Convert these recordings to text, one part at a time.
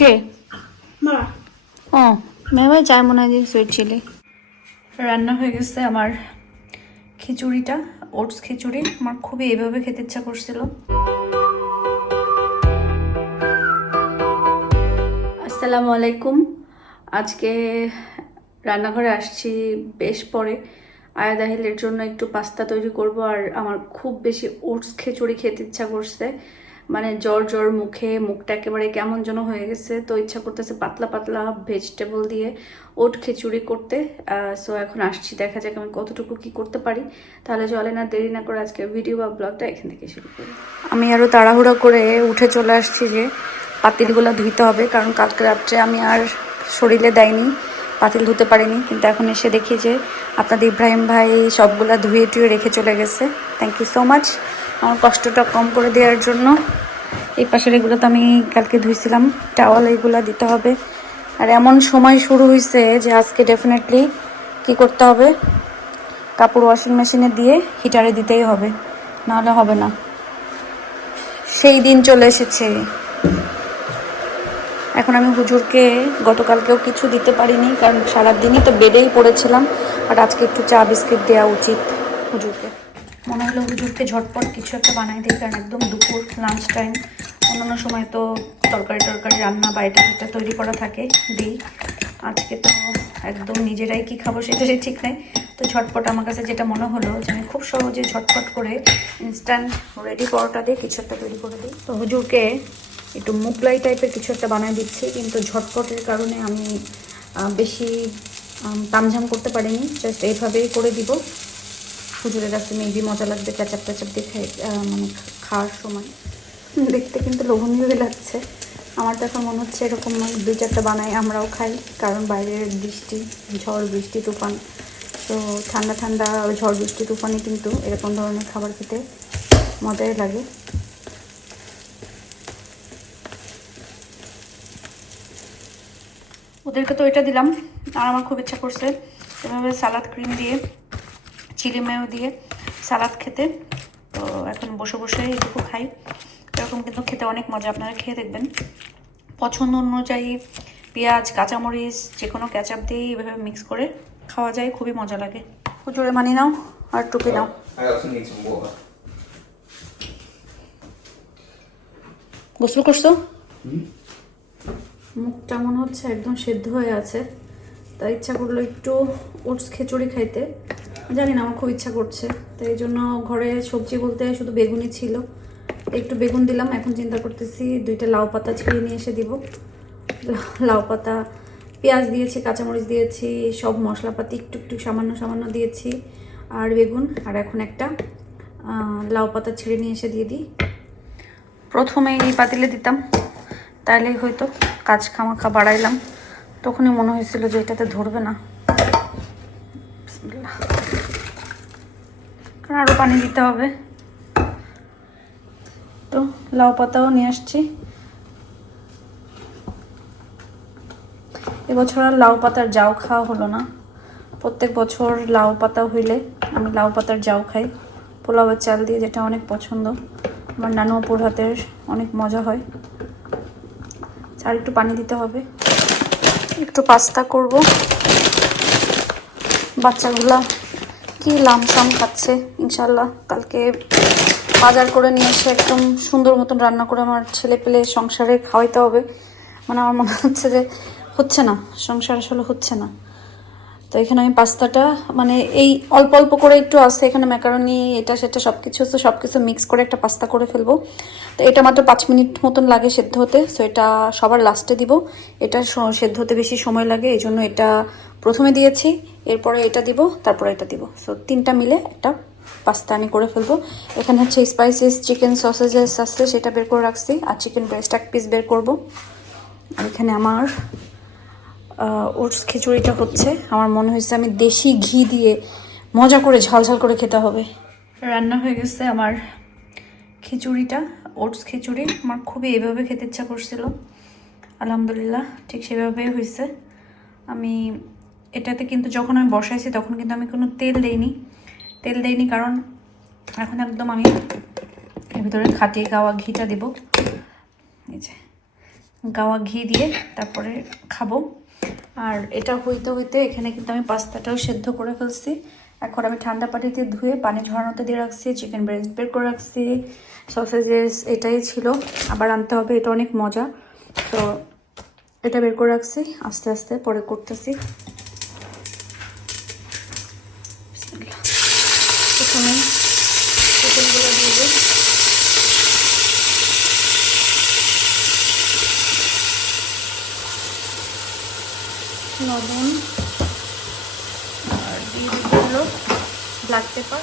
কে? মা। ও। মেয়ে চায় মনে হয় সুইট চিলি। রান্না হয়ে গেছে আমার খিচুড়িটা ওটস খিচুড়ি। আমার খুবই এইভাবে খেতে ইচ্ছা করছিল। আসসালামু আলাইকুম। আজকে রান্নাঘরে আসছি বেশ পরে। আয়া দাহিলের জন্য একটু পাস্তা তৈরি করব আর আমার খুব বেশি ওটস খিচুড়ি খেতে ইচ্ছা করছে। মানে জ্বর জ্বর মুখে, মুখটা একেবারে কেমন যেন হয়ে গেছে। তো ইচ্ছা করতেছে পাতলা পাতলা ভেজিটেবল দিয়ে ওট খিচুড়ি করতে। সো এখন আসছি, দেখা যাক আমি কতটুকু কি করতে পারি। তাহলে চলে না, দেরি না করে আজকে ভিডিও বা ব্লগটা এখান থেকে শুরু করি। আমি আরও তাড়াহুড়ো করে উঠে চলে আসছি যে পাতিলগুলো ধুইতে হবে, কারণ কালকে রাত্রে আমি আর শরীরে দেয়নি, পাতিল ধুতে পারিনি। কিন্তু এখন এসে দেখি যে আপনাদের ইব্রাহিম ভাই সবগুলা ধুয়ে টুয়ে রেখে চলে গেছে। থ্যাংক ইউ সো মাচ আমার কষ্টটা কম করে দেওয়ার জন্য। এই পাশের এগুলো তো আমি কালকে ধুইছিলাম। টাওয়াল এগুলো দিতে হবে। আর এমন সময় শুরু হয়েছে যে আজকে ডেফিনেটলি কি করতে হবে? কাপড় ওয়াশিং মেশিনে দিয়ে হিটারে দিতেই হবে। নাহলে হবে না। সেই দিন চলে এসেছে। এখন আমি হুজুরকে গতকালকেও কিছু দিতে পারিনি, কারণ সারাদিনই তো বেডেই পড়েছিলাম। আর আজকে একটু চা বিস্কিট দেওয়া উচিত হুজুরকে। মনে হলো হুজুরকে ঝটপট কিছু একটা বানাই দিই, কারণ একদম দুপুর লাঞ্চ টাইম অন্যান্য সময় তো তরকারি টরকারি, রান্না বা এটা সেটা তৈরি করা থাকে, দিই। আজকে তো একদম নিজেরাই কি খাব সেটা সে ঠিক নেই। তো ঝটপট আমার কাছে যেটা মনে হলো যে আমি খুব সহজে ঝটপট করে ইনস্ট্যান্ট রেডি পরোটা দিয়ে কিছু একটা তৈরি করে দিই। তো হুজুরকে একটু মুগলাই টাইপের কিছু একটা বানাই দিচ্ছি, কিন্তু ঝটপটের কারণে আমি বেশি তামঝাম করতে পারিনি জাস্ট এইভাবেই করে দিব। হুজুরের কাছে মেবি মজা লাগবে ক্যাচাপ ট্যাচাপ আহ, মানে খাওয়ার সময়। দেখতে কিন্তু লোভনীয় লাগছে। আমার তো এখন মনে হচ্ছে এরকম দুই চারটা বানাই আমরাও খাই কারণ বাইরের বৃষ্টি ঝড় বৃষ্টি তুফান। তো ঠান্ডা ঠান্ডা ঝড় বৃষ্টি তুফানে কিন্তু এরকম ধরনের খাবার খেতে মজাই লাগে। ওদেরকে তো এটা দিলাম আর আমার খুব ইচ্ছা করছে এভাবে সালাদ ক্রিম দিয়ে চিলি মেয় দিয়ে সালাদ খেতে। তো এখন বসে বসে এটুকু খাই। এরকম কিন্তু খেতে অনেক মজা আপনারা খেয়ে দেখবেন। পছন্দ অনুযায়ী পেঁয়াজ কাঁচামরিচ যে কোনো ক্যাচাপ দিয়ে এভাবে মিক্স করে খাওয়া যায় খুবই মজা লাগে। হুজুরে মানি নাও আর টুপি নাও. গোসল করছ? মুখটা মনে হচ্ছে একদম সেদ্ধ হয়ে আছে। তাই ইচ্ছা করল একটু ওটস খিচুড়ি খাইতে। জানি না, আমার খুব ইচ্ছা করছে। তো এই জন্য ঘরে সবজি বলতে শুধু বেগুনই ছিল। একটু বেগুন দিলাম, এখন চিন্তা করতেছি দুইটা লাউ পাতা ছিঁড়ে নিয়ে এসে দিব। লাউ পাতা, পেঁয়াজ দিয়েছি, কাঁচামরিচ দিয়েছি, সব মশলাপাতি একটু একটু সামান্য সামান্য দিয়েছি, আর বেগুন, আর এখন একটা লাউ পাতা ছিঁড়ে নিয়ে এসে দিয়ে দিই। প্রথমে এই পাতিলে দিতাম তাইলে হয়তো কাজ খামাখা বাড়াইলাম। তখনই মনে হয়েছিল যে এটাতে ধরবে না বিসমিল্লাহ। কারণ আরও পানি দিতে হবে। তো লাউ পাতাও নিয়ে আসছি। এবছর আর লাউ পাতার জাউ খাওয়া হলো না। প্রত্যেক বছর লাউ পাতা হইলে আমি লাউ পাতার জাউ খাই। পোলাওয়ের চাল দিয়ে যেটা অনেক পছন্দ। আমার নানু অপুর হাতের অনেক মজা হয়। আর একটু পানি দিতে হবে। একটু পাস্তা করব। বাচ্চাগুলা কি লামসাম খাচ্ছে ইনশাল্লাহ কালকে বাজার করে নিয়ে এসে একদম সুন্দর মতন রান্না করে আমার ছেলে পেলে সংসারে খাওয়াইতে হবে। মানে আমার মনে হচ্ছে যে হচ্ছে না, সংসার আসলে হচ্ছে না। তো এখানে আমি পাস্তাটা মানে এই অল্প অল্প করে একটু আছে, এখানে ম্যাকারনি এটা সেটা সব কিছু তো সব কিছু মিক্স করে একটা পাস্তা করে ফেলব। তো এটা মাত্র পাঁচ মিনিট মতন লাগে সেদ্ধ হতে সো এটা সবার লাস্টে দিব। এটা সেদ্ধ হতে বেশি সময় লাগে এই জন্য এটা প্রথমে দিয়েছি, এরপরে এটা দিব, তারপরে এটা দিব। সো তিনটা মিলে একটা পাস্তা আমি করে ফেলব। এখানে হচ্ছে স্পাইসিস চিকেন সসেজেস আছে, সেটা বের করে রাখছি, আর চিকেন ব্রেস্ট এক পিস বের করব। এখানে আমার ওটস খিচুড়িটা হচ্ছে। আমার মনে হয়েছে আমি দেশি ঘি দিয়ে মজা করে ঝাল ঝাল করে খেতে হবে। রান্না হয়ে গেছে আমার খিচুড়িটা, ওটস খিচুড়ি। আমার খুবই এভাবে খেতে ইচ্ছা করছিল। আলহামদুলিল্লাহ, ঠিক সেভাবেই হয়েছে। আমি এটাতে কিন্তু যখন আমি বসাইছি তখন কিন্তু আমি কোনো তেল দেইনি। তেল দেইনি কারণ এখন একদম আমি এর ভিতরে খাটিয়ে গাওয়া ঘিটা দেব। এই যে, গাওয়া ঘি দিয়ে তারপরে খাব। আর এটা হইতে হইতে এখানে কিন্তু আমি পাস্তাটাও সেদ্ধ করে ফেলছি। এখন আমি ঠান্ডা পানিতে ধুয়ে পানি ঝরানোতে দিয়ে রাখছি চিকেন ব্রেস্ট বের করে রাখছি সসেজেস এটাই ছিল। আবার আনতে হবে, এটা অনেক মজা। তো এটা বের করে রাখছি, আস্তে আস্তে পরে করতেছি বিসমিল্লাহ। প্রথমে চিকেনগুলো দিয়ে দিই লবণ আর দিয়ে দিতে হলো ব্ল্যাক পেপার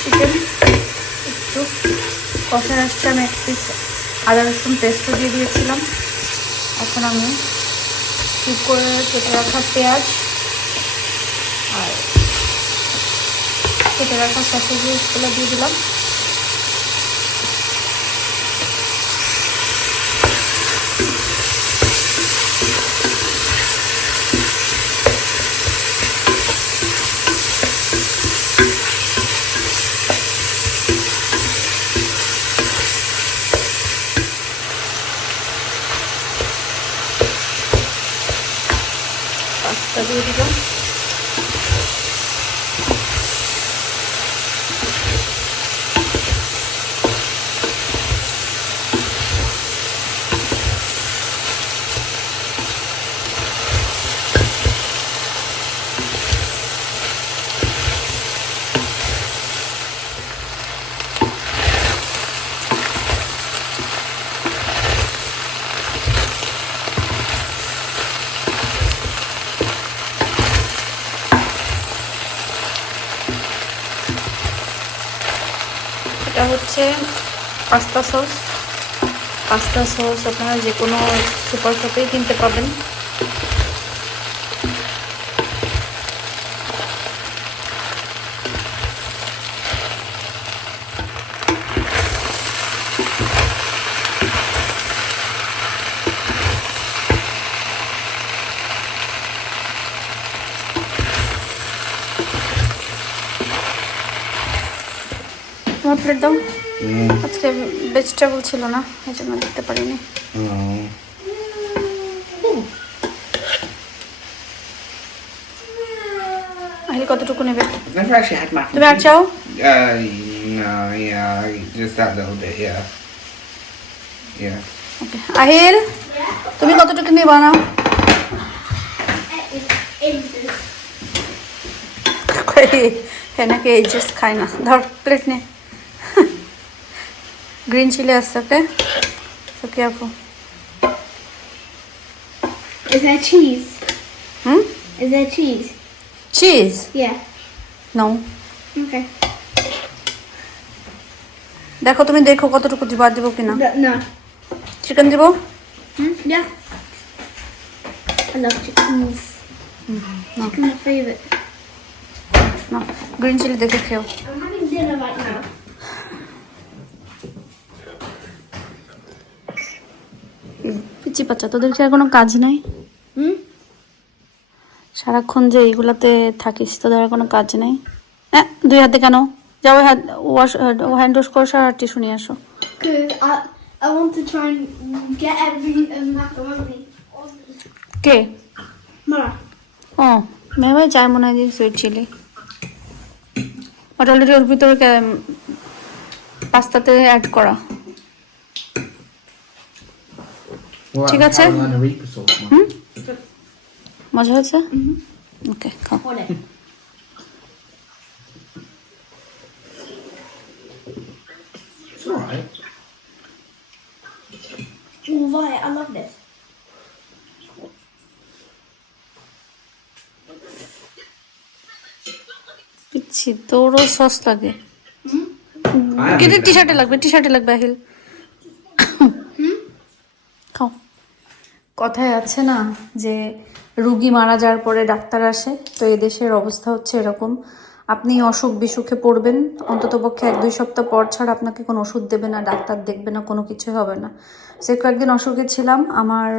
চিকেন একটু রাখতে আমি এক পিস আদা রসুন পেস্টও দিয়ে দিয়েছিলাম। এখন আমি ঠিক করে কেটে রাখা পেঁয়াজ আর কেটে রাখা সসেজগুলো দিয়ে দিলাম পাস্তা দিয়ে দিলাম এটা হচ্ছে পাস্তা সস। পাস্তা সস আপনারা যে কোনো সুপার শপেই কিনতে পাবেন। তোমার প্লেট আজকে ভেজিটেবল ছিল না এই জন্য দিতে পারিনি. আহিল কতটুকু নেবে? তুমি আর চাও? আহিল তুমি কতটুকু নিয়ে বানাও? হ্যাঁ নাকি এই জাস্ট খাই না। ধর প্লেট নে। গ্রিন চিলি আসছে okay so careful Is there cheese? Hmm Is there cheese? Cheese Yeah. No Okay. দেখো তুমি দেখো কতটুকু দিব আর দিব কিনা No. no. চিকেন দিব Hmm? Yeah. I love chickens. no. Chicken my favourite. না গ্রিন চিলি দেখে খেও I'm having dinner right now. পিচি বাচ্চা তোদের কি আর কোনো কাজ নাই? Hmm? সারাক্ষণ যে এইগুলাতে থাকিস তোদের আর কোনো কাজ নেই। হ্যাঁ দুই হাতে কেন? যাও হাত ওয়াশ হ্যান্ড ওয়াশ করো আর টিস্যু নিয়ে আসো। I I want to try and get every macaroni. কে? ও মেয়ে ভাই চায় মনে হয় যে সুইট চিলি ওটা অলরেডি ওর ভিতরে পাস্তাতে অ্যাড করা। ঠিক আছে? মজা হয়েছে? ওকে খাও। তোরও সস লাগে। টি শার্টে লাগবে টি শার্টে লাগবে আহিল। কথায় আছে না যে রুগী মারা যাওয়ার পরে ডাক্তার আসে? তো এদেশের অবস্থা হচ্ছে এরকম। আপনি অসুখ বিসুখে পড়বেন অন্তত পক্ষে এক দুই সপ্তাহ পর ছাড়া আপনাকে কোনো ওষুধ দেবে না, ডাক্তার দেখবে না, কোনো কিছু হবে না। সে কয়েকদিন অসুখে ছিলাম, আমার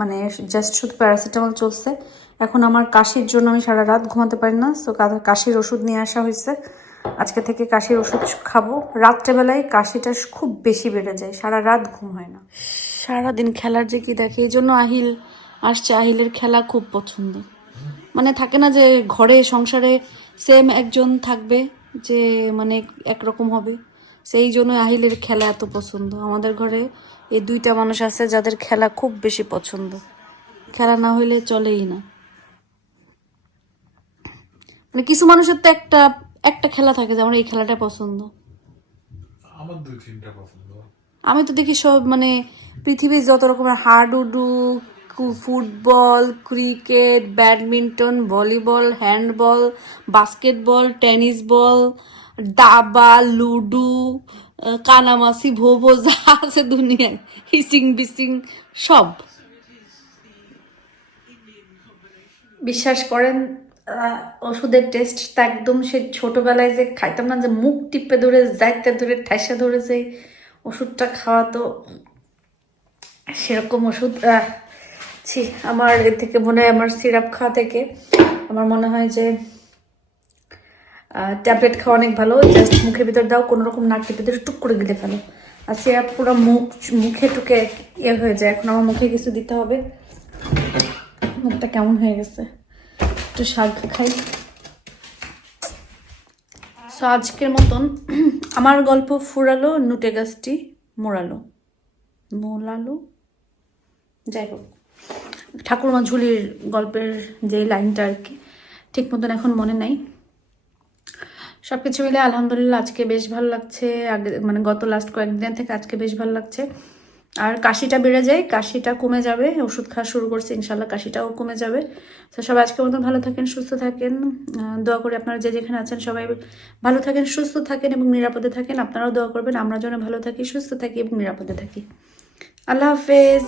মানে জাস্ট শুধু প্যারাসিটামল চলছে। এখন আমার কাশির জন্য আমি সারা রাত ঘুমাতে পারি না সো কাশির ওষুধ নিয়ে আসা হয়েছে আজকে থেকে কাশির ওষুধ খাব। রাত্রেবেলায় কাশিটা খুব বেশি বেড়ে যায়, সারা রাত ঘুম হয় না। সারাদিন খেলার যে কি দেখে, এই জন্য আহিল আসছে। আহিলের খেলা খুব পছন্দ। মানে থাকে না যে ঘরে, সংসারে সেম একজন থাকবে যে মানে একরকম হবে। সেই জন্য আহিলের খেলা এত পছন্দ। আমাদের ঘরে এই দুইটা মানুষ আছে যাদের খেলা খুব বেশি পছন্দ। খেলা না হইলে চলেই না। মানে কিছু মানুষের তো একটা একটা খেলা থাকে যে আমার এই খেলাটা পছন্দ। আমার দুই তিনটা পছন্দ। আমি তো দেখি সব মানে পৃথিবীর যত রকমের হাডুডু football cricket badminton volleyball handball basketball tennis ball দাবা লুডু কানামাসি ভোভো যা আছে দুনিয়ায় হিসিং বিসিং সব। বিশ্বাস করেন ওষুধের টেস্টটা একদম সে ছোটোবেলায় যে খাইতাম না, যে মুখ টিপে ধরে, যাইতে ধরে, ঠাইসা ধরে যে ওষুধটা খাওয়া তো সেরকম ওষুধ ছি, আমার এ থেকে মনে হয় আমার সিরাপ খাওয়া থেকে আমার মনে হয় যে ট্যাবলেট খাওয়া অনেক ভালো জাস্ট মুখের ভিতর দাও কোনো রকম নাক টিপে ধরে টুক করে গিলে ফেলো আর সিরাপ পুরো মুখ, মুখে টুকে ইয়ে হয়ে যায়, এখন আমার মুখে কিছু দিতে হবে। মুখটা কেমন হয়ে গেছে? একটু শাক খাই। সো আজকের মতন আমার গল্প ফুরালো, নুটে গাছটি মোড়ালো। মোলালো যাই হোক। ঠাকুরমা ঝুলির গল্পের যে লাইনটা আর কি, ঠিক মতন এখন মনে নাই। সব কিছু মিলে আলহামদুলিল্লাহ আজকে বেশ ভালো লাগছে। আগে মানে গত লাস্ট কয়েকদিন থেকে আজকে বেশ ভালো লাগছে। আর কাশিটা বেড়ে যায়, কাশিটা কমে যাবে, ওষুধ খাওয়া শুরু করছে, ইনশাল্লাহ কাশিটাও কমে যাবে। তো সবাই আজকে মতন ভালো থাকেন, সুস্থ থাকেন। দোয়া করে আপনারা যে যেখানে আছেন সবাই ভালো থাকেন, সুস্থ থাকেন এবং নিরাপদে থাকেন। আপনারাও দোয়া করবেন, আমরা যেন ভালো থাকি, সুস্থ থাকি এবং নিরাপদে থাকি। আল্লাহ হাফেজ।